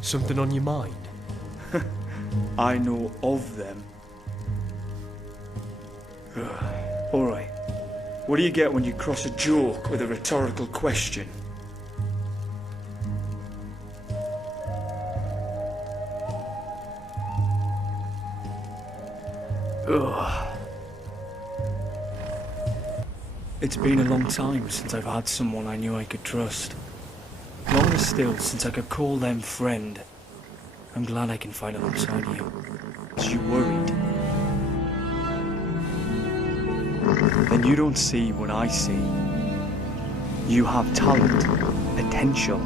Something on your mind? I know of them. Alright. What do you get when you cross a joke with a rhetorical question? Ugh. It's been a long time since I've had someone I knew I could trust. Longer still since I could call them friend. I'm glad I can fight alongside you. Is you worried? Then you don't see what I see. You have talent, potential,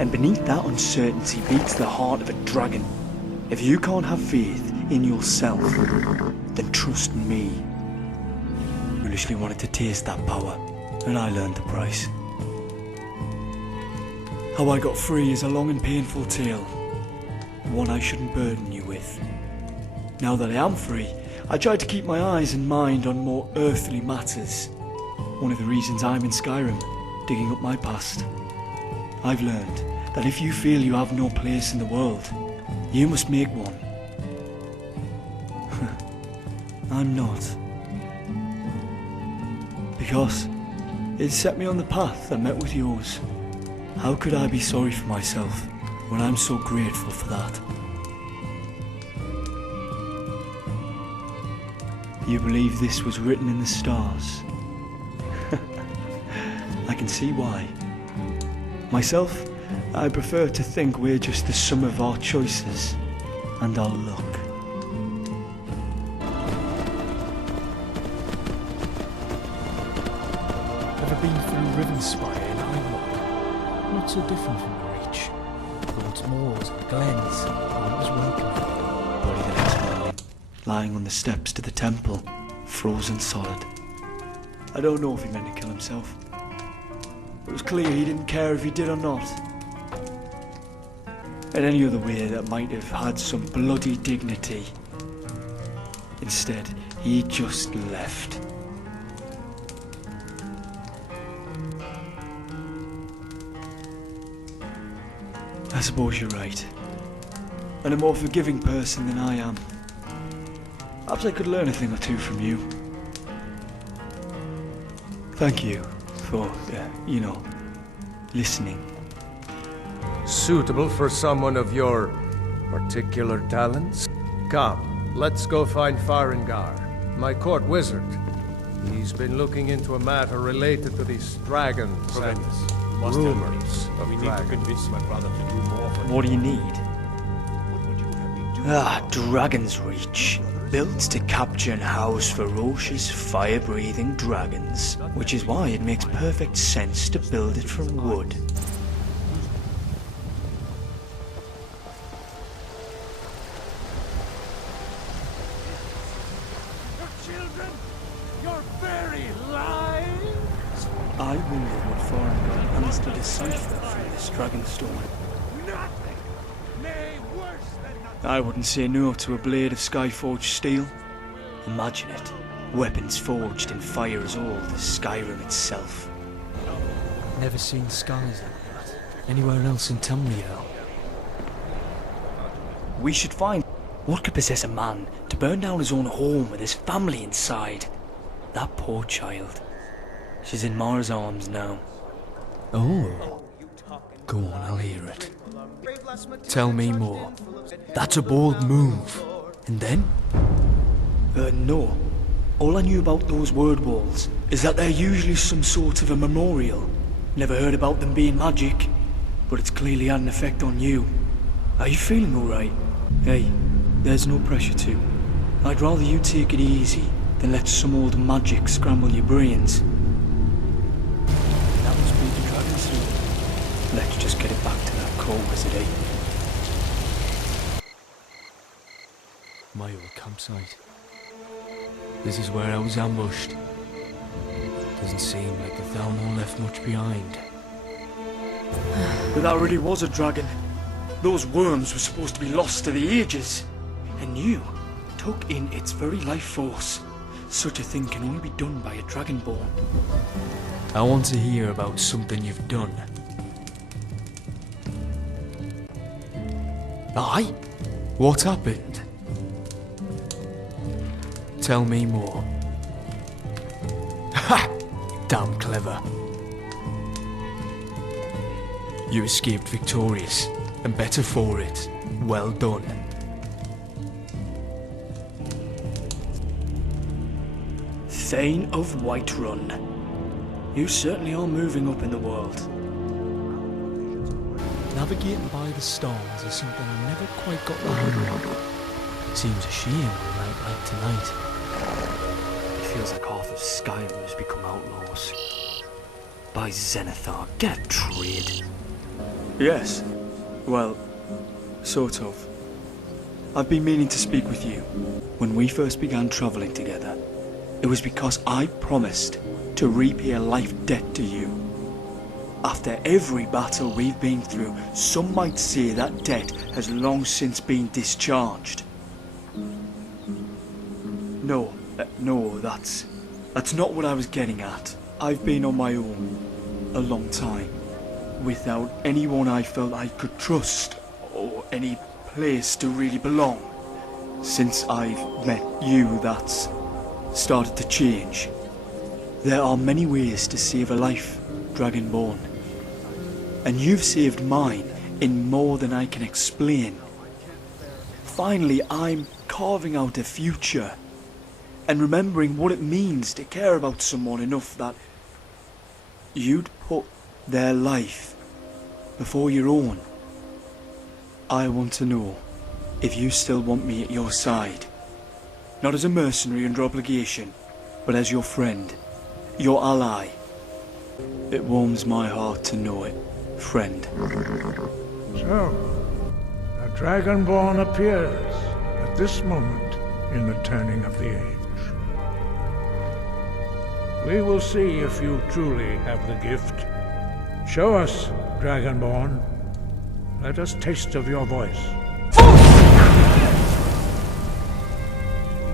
and beneath that uncertainty beats the heart of a dragon. If you can't have faith in yourself, then trust me. I foolishly wanted to taste that power, and I learned the price. How I got free is a long and painful tale, one I shouldn't burden you with. Now that I am free, I try to keep my eyes and mind on more earthly matters. One of the reasons I'm in Skyrim, digging up my past. I've learned that if you feel you have no place in the world, you must make one. I'm not. Because it set me on the path that met with yours. How could I be sorry for myself when I'm so grateful for that? You believe this was written in the stars? I can see why. Myself, I prefer to think we're just the sum of our choices and our luck. Ever been through Rivenspire in Ironlock? Not so different from the Reach. Lord's moors and glens, all it was welcome. Body the next morning, lying on the steps to the temple, frozen solid. I don't know if he meant to kill himself. It was clear he didn't care if he did or not. In any other way that might have had some bloody dignity. Instead, he just left. I suppose you're right. And a more forgiving person than I am. Perhaps I could learn a thing or two from you. Thank you for, listening. Suitable for someone of your particular talents? Come, let's go find Farengar, my court wizard. He's been looking into a matter related to these dragons and rumors of We need to dragons. convince my brother to do more for What do you need? Dragon's Reach. Built to capture and house ferocious, fire-breathing dragons. Which is why it makes perfect sense to build it from wood. Your children, your very lives. I wonder what Farengar plans to decipher from this dragonstone. Nothing. Nay, worse than nothing. I wouldn't say no to a blade of skyforged steel. Imagine it. Weapons forged in fire as old as Skyrim itself. Never seen skies like that. Anywhere else in Tamriel? We should find what could possess a man to burn down his own home with his family inside. That poor child. She's in Mara's arms now. Oh. Go on, I'll hear it. Tell me more. That's a bold move. And then? No. All I knew about those word walls is that they're usually some sort of a memorial. Never heard about them being magic, but it's clearly had an effect on you. Are you feeling alright? Hey, there's no pressure to. I'd rather you take it easy than let some old magic scramble your brains. That must be the dragon soon. Let's just get it back to that core wizard, eh? My old campsite. This is where I was ambushed. Doesn't seem like the Thalmor left much behind. But that really was a dragon. Those worms were supposed to be lost to the ages. And you took in its very life force. Such a thing can only be done by a dragonborn. I want to hear about something you've done. Aye? What happened? Tell me more. Ha! Damn clever. You escaped victorious, and better for it. Well done. Thane of Whiterun. You certainly are moving up in the world. Navigating by the stars is something I never quite got the hang of. Seems a shame on a night like tonight. It feels like half of Skyrim has become outlaws. By Zenithar, get a trade. Yes. Well, sort of. I've been meaning to speak with you. When we first began travelling together, it was because I promised to repay a life debt to you. After every battle we've been through, some might say that debt has long since been discharged. No, that's not what I was getting at. I've been on my own a long time, without anyone I felt I could trust, or any place to really belong. Since I've met you, that's started to change. There are many ways to save a life, Dragonborn. And you've saved mine in more than I can explain. Finally, I'm carving out a future, and remembering what it means to care about someone enough that you'd put their life before your own. I want to know if you still want me at your side. Not as a mercenary under obligation, but as your friend, your ally. It warms my heart to know it, friend. So, a Dragonborn appears at this moment in the turning of the age. We will see if you truly have the gift. Show us, Dragonborn. Let us taste of your voice.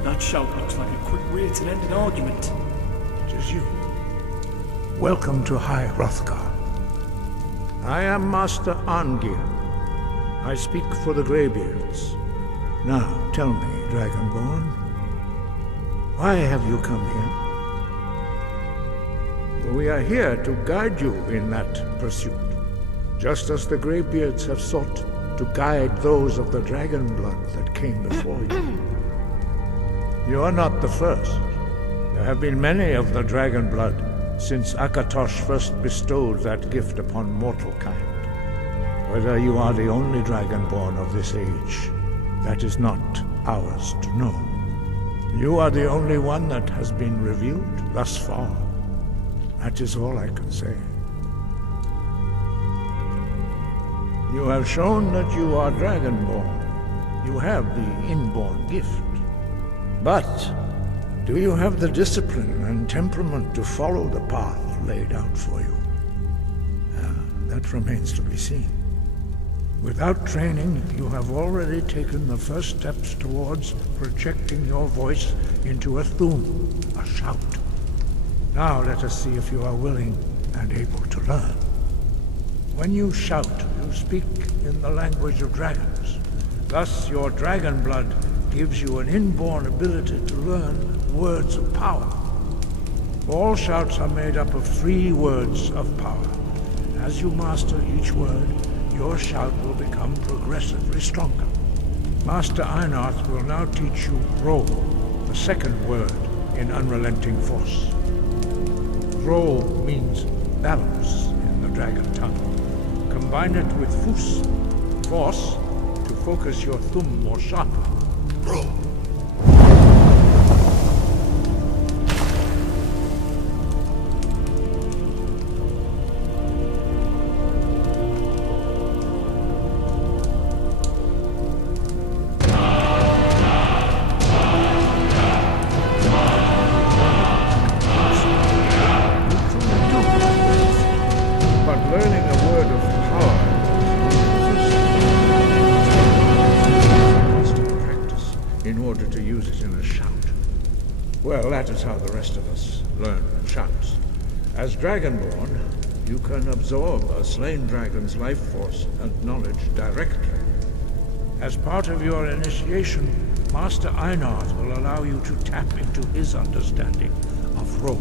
That shout looks like a quick way to end an argument. It is you. Welcome to High Hrothgar. I am Master Arngir. I speak for the Greybeards. Now, tell me, Dragonborn, why have you come here? We are here to guide you in that pursuit, just as the Greybeards have sought to guide those of the dragon blood that came before you. You are not the first. There have been many of the dragon blood since Akatosh first bestowed that gift upon mortal kind. Whether you are the only Dragonborn of this age, that is not ours to know. You are the only one that has been revealed thus far. That is all I can say. You have shown that you are Dragonborn. You have the inborn gift. But do you have the discipline and temperament to follow the path laid out for you? That remains to be seen. Without training, you have already taken the first steps towards projecting your voice into a thum, a shout. Now let us see if you are willing and able to learn. When you shout, you speak in the language of dragons. Thus, your dragon blood gives you an inborn ability to learn words of power. All shouts are made up of 3 words of power. As you master each word, your shout will become progressively stronger. Master Einarth will now teach you Ro, the second word in Unrelenting Force. Ro means balance in the dragon tongue. Combine it with Fus, force, to focus your thumb more sharply. Ro. That is how the rest of us learn shouts. As Dragonborn, you can absorb a slain dragon's life force and knowledge directly. As part of your initiation, Master Einard will allow you to tap into his understanding of role.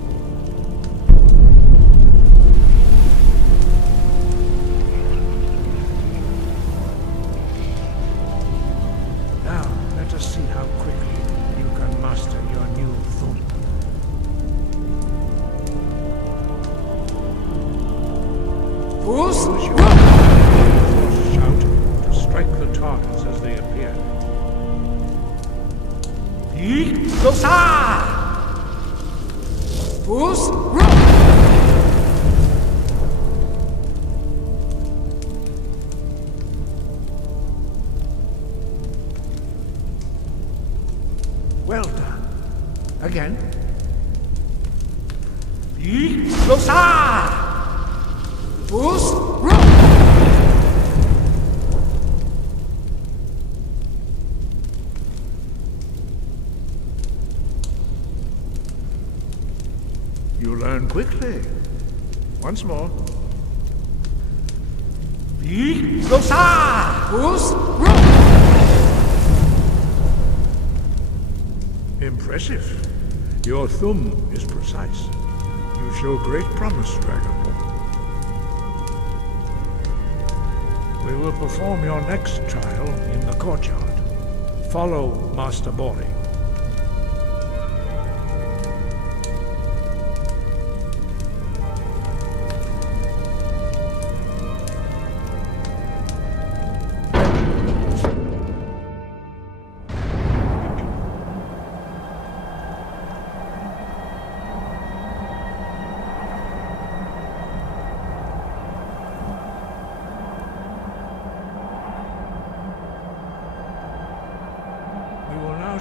Now, let us see how quickly you can master your new thum. Use your force shout to strike the targets as they appear. Well done. Again. You learn quickly. Once more. Impressive. Your thumb is precise. You show great promise, Dragonborn. We will perform your next trial in the courtyard. Follow Master Bori.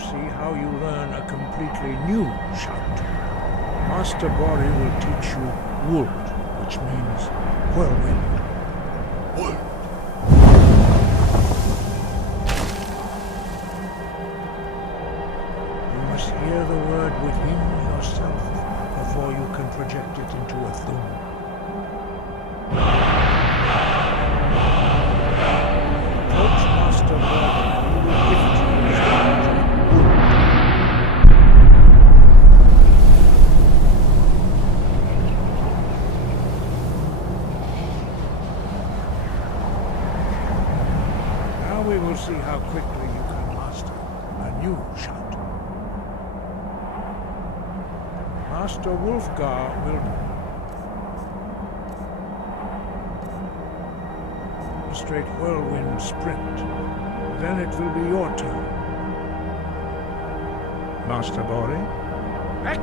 See how you learn a completely new shout. Master Bori will teach you Wold, which means whirlwind. Wold. You must hear the word within yourself before you can project it into a thum. Approach Master Bori and he will gift you his knowledge. We will see how quickly you can master a new shout. Master Wolfgar will demonstrate whirlwind sprint. Then it will be your turn. Master Bori. X.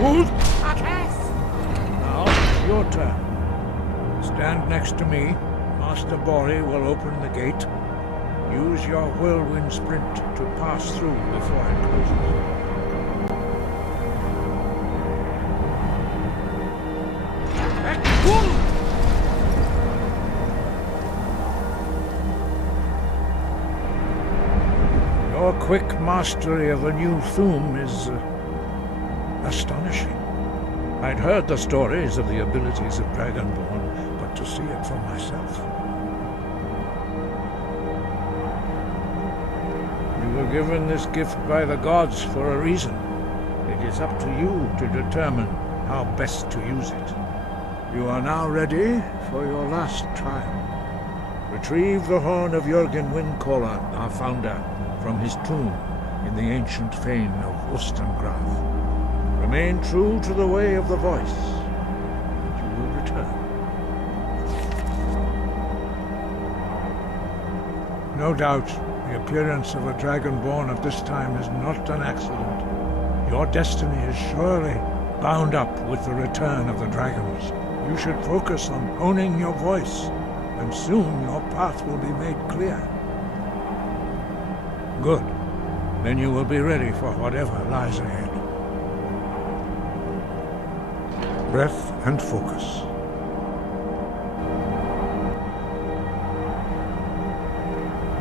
Wolf. Now it's your turn. Stand next to me. Master Bori will open the gate. Use your whirlwind sprint to pass through before it closes. Your quick mastery of a new thum is astonishing. I'd heard the stories of the abilities of Dragonborn, but to see it for myself. You were given this gift by the gods for a reason. It is up to you to determine how best to use it. You are now ready for your last trial. Retrieve the horn of Jürgen Windcaller, our founder, from his tomb in the ancient fane of Ustengrav. Remain true to the way of the voice, and you will return. No doubt, the appearance of a Dragonborn at this time is not an accident. Your destiny is surely bound up with the return of the dragons. You should focus on honing your voice, and soon your path will be made clear. Good. Then you will be ready for whatever lies ahead. Breath and focus.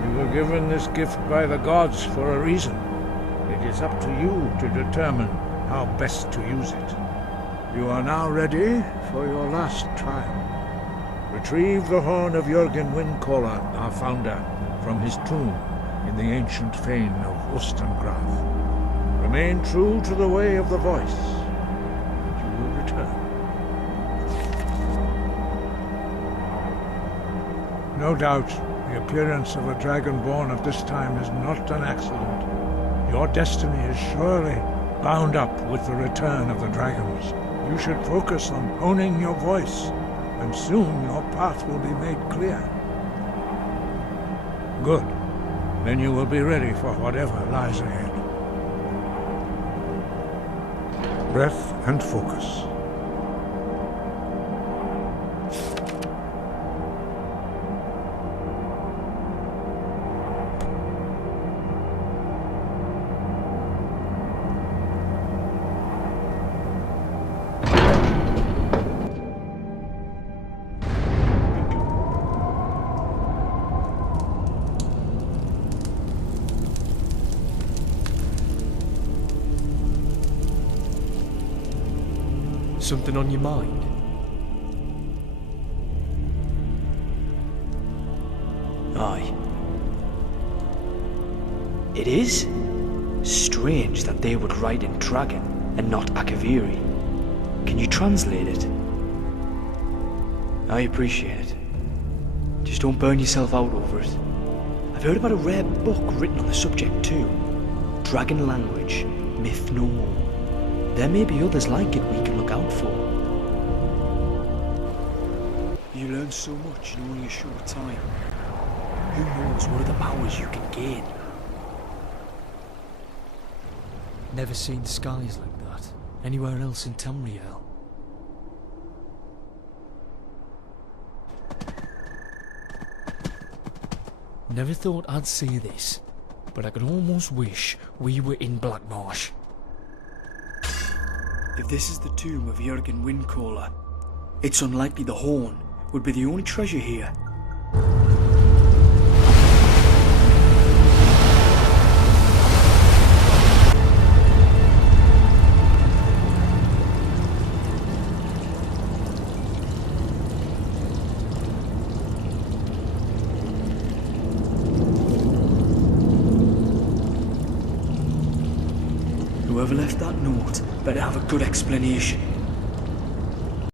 You were given this gift by the gods for a reason. It is up to you to determine how best to use it. You are now ready for your last trial. Retrieve the horn of Jürgen Windcaller, our founder, from his tomb in the ancient fane of Ustengrav. Remain true to the way of the voice, and you will return. No doubt, the appearance of a dragonborn at this time is not an accident. Your destiny is surely bound up with the return of the dragons. You should focus on honing your voice, and soon your path will be made clear. Good. Then you will be ready for whatever lies ahead. Breath and focus. Something on your mind? Aye. It is strange that they would write in Dragon and not Akaviri. Can you translate it? I appreciate it. Just don't burn yourself out over it. I've heard about a rare book written on the subject too. Dragon language, myth no more. There may be others like it we can look out for. You learn so much in only a short time. Who knows what other powers you can gain? Never seen skies like that anywhere else in Tamriel. Never thought I'd say this, but I could almost wish we were in Blackmarsh. If this is the tomb of Jürgen Windcaller, it's unlikely the horn would be the only treasure here. Whoever left that note better have a good explanation.